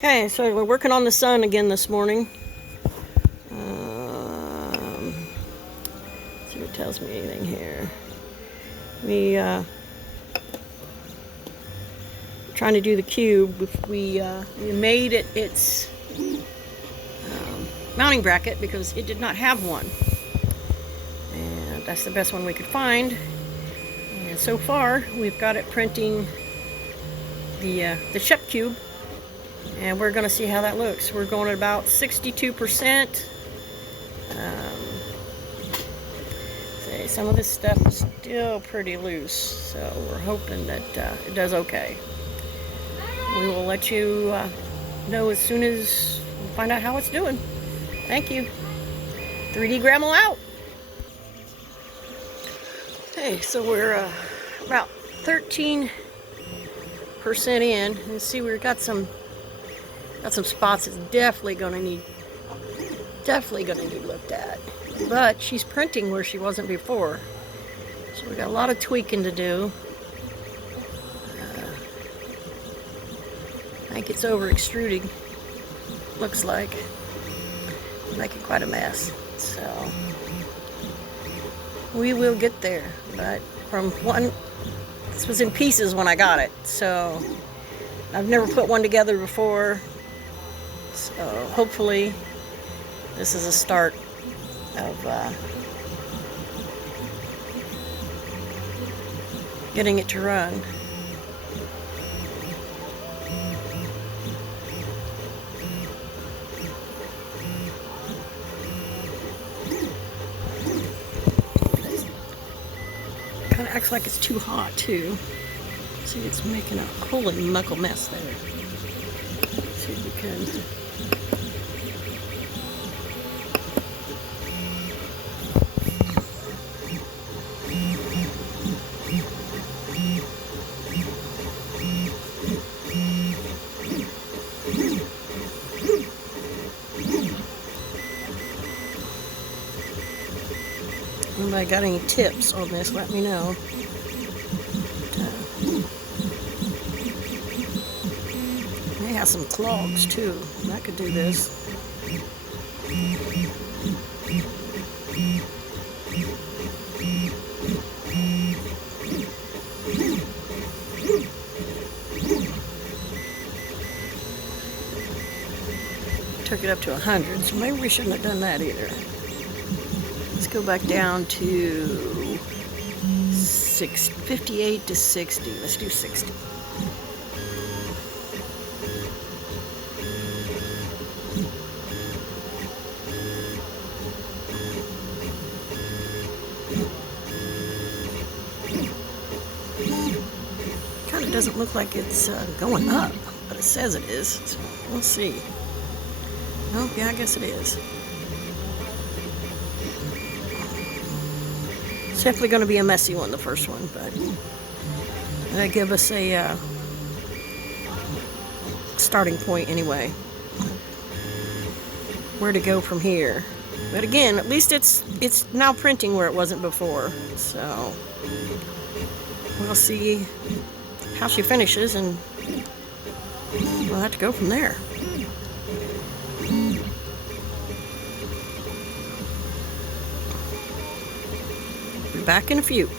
Okay, so we're working on the sun again this morning. Let's see if it tells me anything here. We trying to do the cube. We made it its mounting bracket because it did not have one, and that's the best one we could find. And so far, we've got it printing the Shep cube. And we're going to see how that looks. We're going at about 62%. Some of this stuff is still pretty loose, so we're hoping that it does okay. We will let you know as soon as we find out how it's doing. Thank you. 3D Grandma out. Okay, so we're about 13% in. And see, we've got some spots that's definitely gonna need looked at. But she's printing where she wasn't before, so we got a lot of tweaking to do. I think it's over extruding. Looks like making quite a mess. So we will get there. But from one, this was in pieces when I got it, so I've never put one together before. So hopefully this is a start of getting it to run. Kind of acts like it's too hot too. See, it's making a holy muckle mess there. Let's see if we can. Anybody got any tips on this, let me know. They have some clogs too. I could do this. Took it up to 100, so maybe we shouldn't have done that either. Let's go back down to 58 to 60. Let's do 60. Kind of doesn't look like it's going up, but it says it is. So we'll see. Oh, yeah, I guess it is. It's definitely going to be a messy one, the first one, but that'll give us a starting point anyway. Where to go from here. But again, at least it's now printing where it wasn't before. So we'll see how she finishes, and we'll have to go from there. Back in a few.